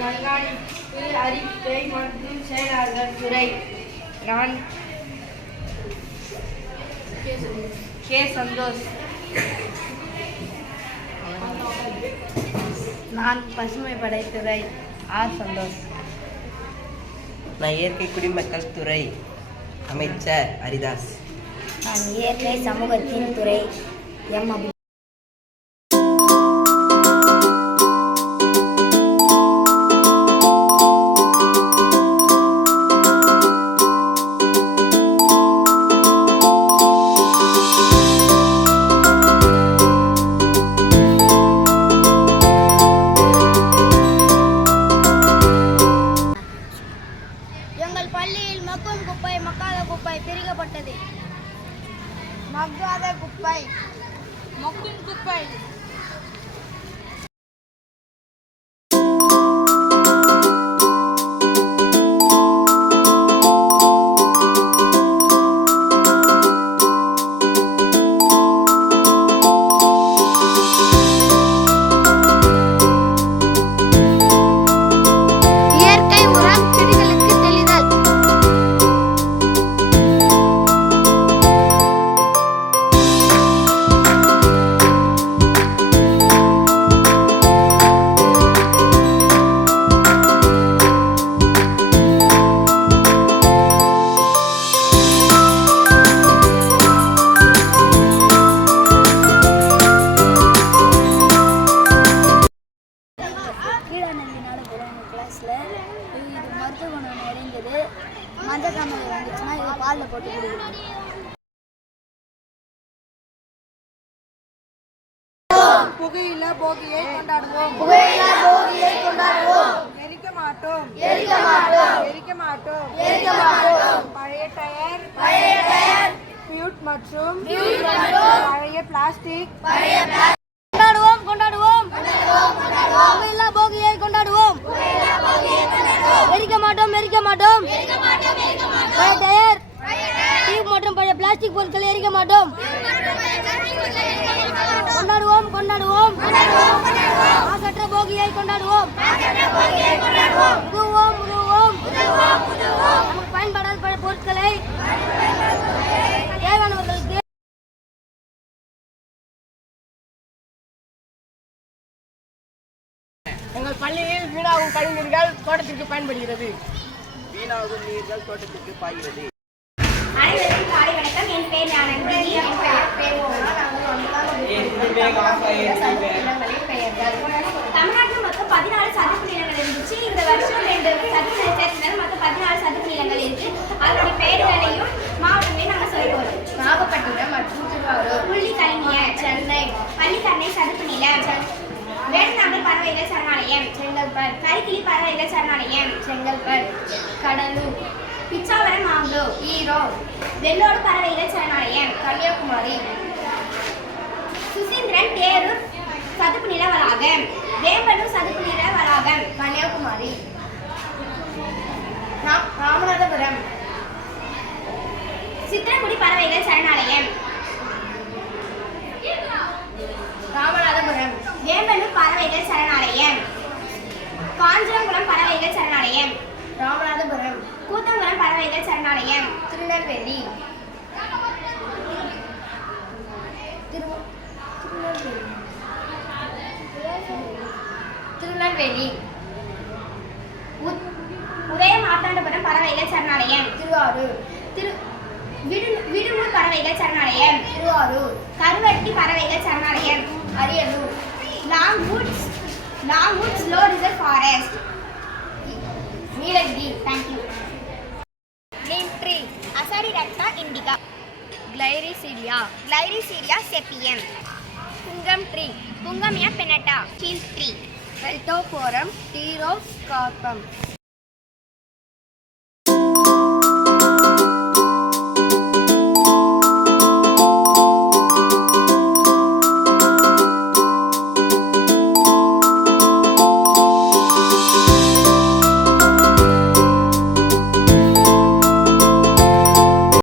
கண்காணிப்பு அறிக்கை மற்றும் செயலாளர்கள் துறை. நான் கே. சந்தோஷ். நான் பசுமை படைத்துறை ஆர். சந்தோஷ். நான் இயற்கை குடிமக்கள் துறை அமைச்சர் ஹரிதாஸ். நான் இயற்கை சமூகத்தின் துறை எம். எங்கள் பள்ளியில் மக்கும் குப்பை மக்காத குப்பை பிரிக்கப்பட்டது. மக்காத குப்பை, மக்கும் குப்பை. இயற்கை உரம் செடிகளுக்கு தெளிதல். கீழநெல்லினால போடுவாங்க கிளாஸில். இது மருத்துவ குணம் நிறைந்தது. மஞ்சள் காமாலை வந்துச்சுன்னா இது பாலில் போட்டு கொடுக்கணும். புகையில போகியை கொண்டாடுவோம். புகையில்லா போகியை கொண்டாடுவோம். எரிக்க மாட்டோம். எரிக்க மாட்டோம். எரிக்க மாட்டோம். எரிக்க மாட்டோம். பழைய டயர், பழைய டயர், பியூட் மற்றும் பியூட் மற்றும் பழைய பிளாஸ்டிக் கொண்டாடுவோம். கொண்டாடுவோம். புகையில்லா போகியை கொண்டாடுவோம். எரிக்க மாட்டோம். எரிக்க மாட்டோம். பழைய டயர், டியூப் மற்றும் பழைய பிளாஸ்டிக் பொருட்களை எரிக்க மாட்டோம். கொண்டாடுவோம். கொண்டாடுவோம். மாசற்ற போகியை கொண்டாடுவோம். உதவுவோம். உதவுவோம். நமக்கு பயன்படாத பழைய பொருட்களை தேவையானவர்களுக்கு எங்கள் பள்ளியில் வீணாகும் கழிவுநீர்கள் தோட்டத்திற்கு பயன்படுகிறது. வீணாகும் நீர்கள் தோட்டத்திற்கு பாய்கிறது. அனைவருக்கும் காலை வணக்கம். என் பேர் ஞானந்தி. என் பெயர் பேரோனா. தமிழ்நாட்டில் மொத்தம் 14 சதுப்பு நிலங்கள் இருந்துச்சு. இந்த வருஷம் 2 சதுப்பு நிலம் சேர்த்துனாலும் மொத்தம் 14 சதுப்பு நிலங்கள் இருக்கு. அதனுடைய பெயர்களையும் மாவட்டங்களையும் நாங்கள் சொல்லுவோம். நாகப்பட்டினம் மற்றும் திருவாரூர், புள்ளிக்கலைஞ, சென்னை, பள்ளிக்கரணை சதுப்பு நிலம், வேடநாகர் பறவைகள் சரணாலயம், செங்கல்பட்டு, கரிக்கிளி பறவைகள் சரணாலயம், செங்கல்பட்டு, கடலூர், பிச்சாவரம் மாங்கு, ஈரோடு, வெள்ளோடு பறவைகள் சரணாலயம், கன்னியாகுமரி, சுசீந்திரன் தேரூர் சதுப்பு நில வளாகம், வேம்பனூர் சதுப்பு நில வளாகம், கன்னியாகுமரி, ராமநாதபுரம், சித்திரங்குடி பறவைகள் சரணாலயம், ராமநாதபுரம், வேம்பனூர் பறவைகள் சரணாலயம், காஞ்சிரங்குளம் பறவைகள் சரணாலயம், ராமநாதபுரம், கூத்தங்குளம் பறவைகள் சரணாலயம், திருநெல்வேலி, திருநெல்வேலி, உதய மார்த்தாண்டபுரம் பறவைகள் சரணாலயம், திருவாரூர், விடுமூர் பறவைகள் சரணாலயம், திருவாரூர், கருவட்டி பறவைகள் சரணாலயம், அரியலூர், லாங்வுட்ஸ் லோ reserve forest, Nilgiri, thank you. Neem tree Azadirachta indica, Gliricidia sepium, pungam tree, Pongamia pinnata, hill tree, Peltophorum, டீரோஸ்கார்பம்.